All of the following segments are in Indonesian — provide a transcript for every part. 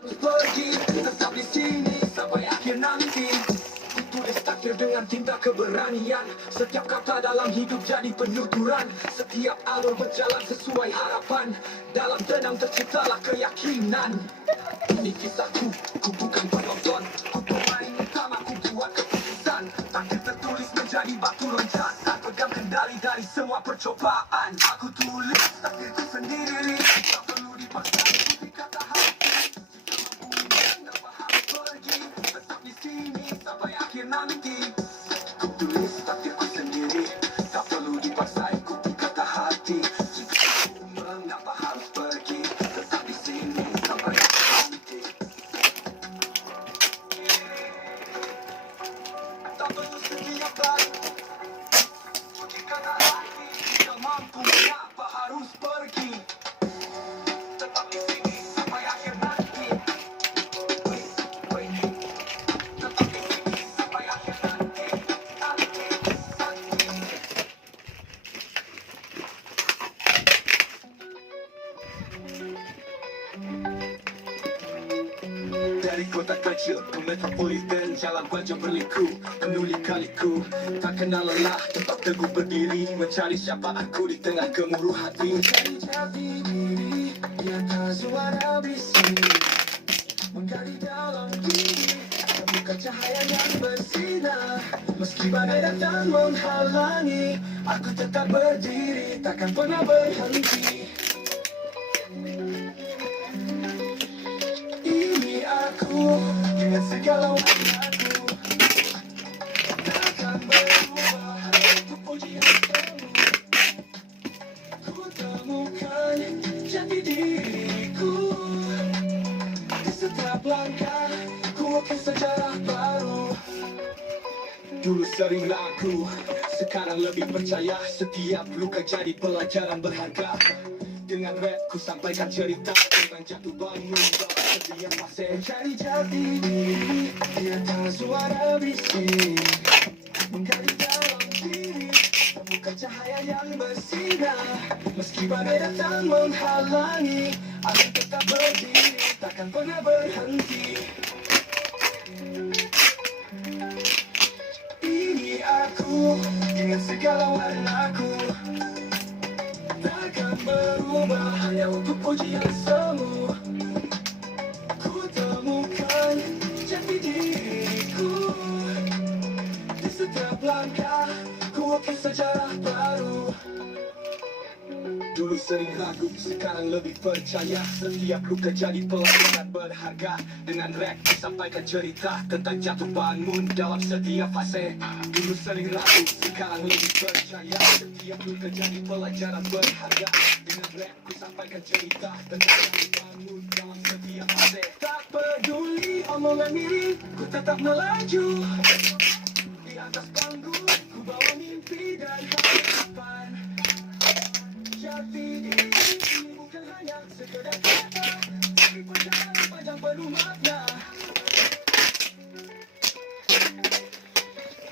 Pergi, tetap di sini sampai akhir nanti. Tulis takdir dengan tinta keberanian. Setiap kata dalam hidup jadi penuturan. Setiap alur berjalan sesuai harapan. Dalam tenang terciptalah keyakinan. Ini kisahku, ku bukan penonton. Ku pemain utama, ku buat keputusan. Takdir tertulis menjadi batu loncatan. Pegang kendali dari semua percobaan. Aku tulis takdirku sendiri, tak perlu dipaksa ikuti kata hati. Tetap di sini sampai akhir nanti. Ku tulis takdirku sendiri, tak perlu dipaksa ikuti kata hati. Jika aku mengapa harus pergi, tetap di sini sampai akhir nanti. Tak perlu sedia baru, cuci kata hati. Jika mampu mengapa harus pergi, tetap di sini sampai akhir nanti. Dari kota kecil ke metropolis dan jalan panjang berliku, penuh lika-liku, tak kenal lelah, tetap teguh berdiri, mencari siapa aku di tengah gemuruh hati. Mencari jati diri, biarkan suara bising menggali dalam diri, temukan cahaya yang bersinar. Meski badai datang menghalangi, aku tetap berdiri, takkan pernah berhenti. Dengan segala warnaku, takkan berubah untuk pujian semu. Ku temukan jati diriku, di setiap langkah ku ukir sejarah baru. Dulu sering ragu, sekarang lebih percaya. Setiap luka jadi pelajaran berharga. Dengan rap ku sampaikan cerita tentang jatuh bangun dalam setiap fase. Mencari jati diri, biarkan suara bising menggali dalam diri, temukan cahaya yang bersinar. Meski badai datang menghalangi, aku tetap berdiri, takkan pernah berhenti. Ini aku dengan segala warnaku, takkan berubah hanya untuk pujian semu. Ku temukan jati diriku, di setiap langkah ku ukir sejarah baru. Dulu sering ragu, sekarang lebih percaya. Setiap luka jadi pelajaran berharga. Dengan rap ku sampaikan cerita tentang jatuh bangun dalam setiap fase. Dulu sering ragu, sekarang lebih percaya. Setiap luka jadi pelajaran berharga. Dengan rap ku sampaikan cerita tentang jatuh bangun dalam setiap fase. Tak peduli omongan ini, ku tetap melaju. Di atas panggung, ku bawa mimpi dan harapan. Jati diri bukan hanya sekedar kata, tapi perjalanan panjang penuh makna.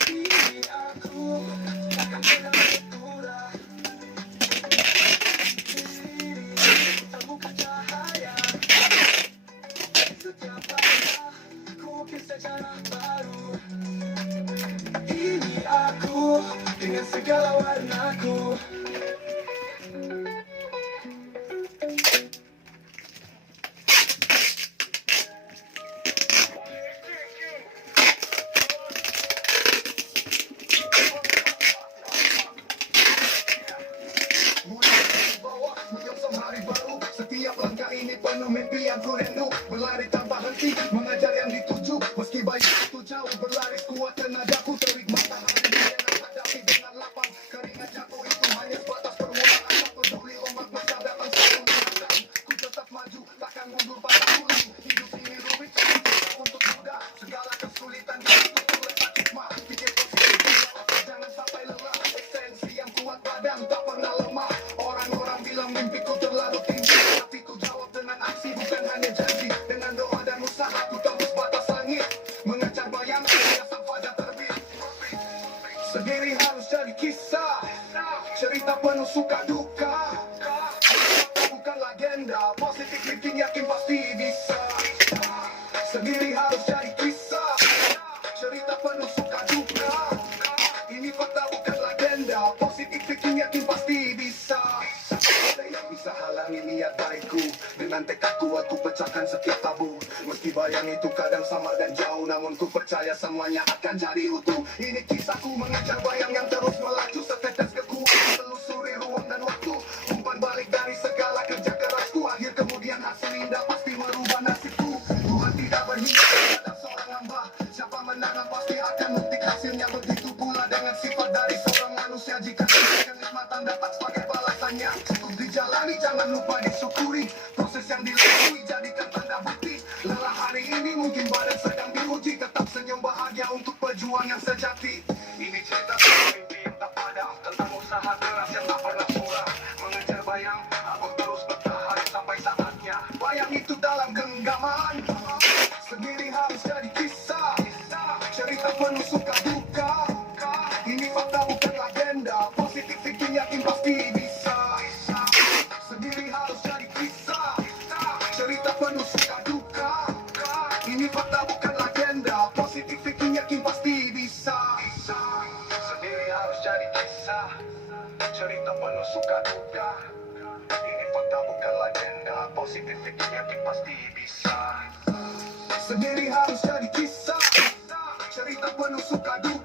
Ini aku takkan pernah berkurang. Diri temukan cahaya, setiap langkah ku ukir sejarah baru. Ini aku dengan segala warnaku. Setiap langkah ini penuh mimpi yang ku rindu. Berlari tanpa henti, mengajar yang dituju. Meski baik itu jauh, berlari kuat tenagaku. Terik matahari yang hadapi dengan lapang. Keringat jatuh itu hanya sebatas permulaan. Tak peduli ombak besar datang selalu menantang. Ku tetap maju, takkan mundur pada dulu. Hidup ini rumit, susah untuk mudah. Segala kesulitan ditutup letak hikmah. Pikir positif, jangan sampai lelah. Esensi yang kuat badan tak pernah lemah. Orang-orang bilang mimpiku terlalu tinggi, tapi ku jawab dengan aksi, bukan hanya janji. Dengan doa dan usaha ku tembus batas langit, mengejar bayang hingga sang fajar terbit. Sendiri harus jadi kisah, cerita penuh suka duka. Bukan legenda, positif thinking yakin pasti bisa. ku pecahkan setiap tabu. Meski bayang itu kadang sama dan jauh, namun ku percaya semuanya akan jadi utuh. Ini kisahku mengejar bayang yang terus melaju, setetes kekuatan telusuri ruang dan waktu. Umpan balik dari segala kerja kerasku, akhir kemudian hasil indah pasti merubah nasibku. Tuhan tidak berhenti terhadap seorang hamba, siapa menanam pasti akan memetik hasilnya. Begitu pula dengan sifat dari seorang manusia, jika kenikmatan dapat sebagai balasannya, cukup dijalani, jangan lupa disyukuri. Proses yang dilalui jadikan tanda bukti. Lelah hari ini mungkin badan sedang diuji, tetap senyum bahagia untuk pejuang yang sejati. Ini cerita tentang mimpi yang tak padam, tentang usaha keras yang tak pernah surah. Mengejar bayang, aku terus bertahan sampai saatnya. Bayang itu dalam genggaman, sendiri harus jadi kisah. Cerita penuh suka duka, ini fakta bukan legenda. Positif thinking yakin pasti bisa. Sendiri harus jadi kisah. Cerita penuh suka duka, ini fakta bukan legenda. Positif thinking yakin pasti bisa. Sendiri harus jadi kisah. Cerita penuh suka duka, ini fakta bukan legenda. Positif thinking yakin pasti bisa. Sendiri harus jadi kisah. Cerita penuh suka duka,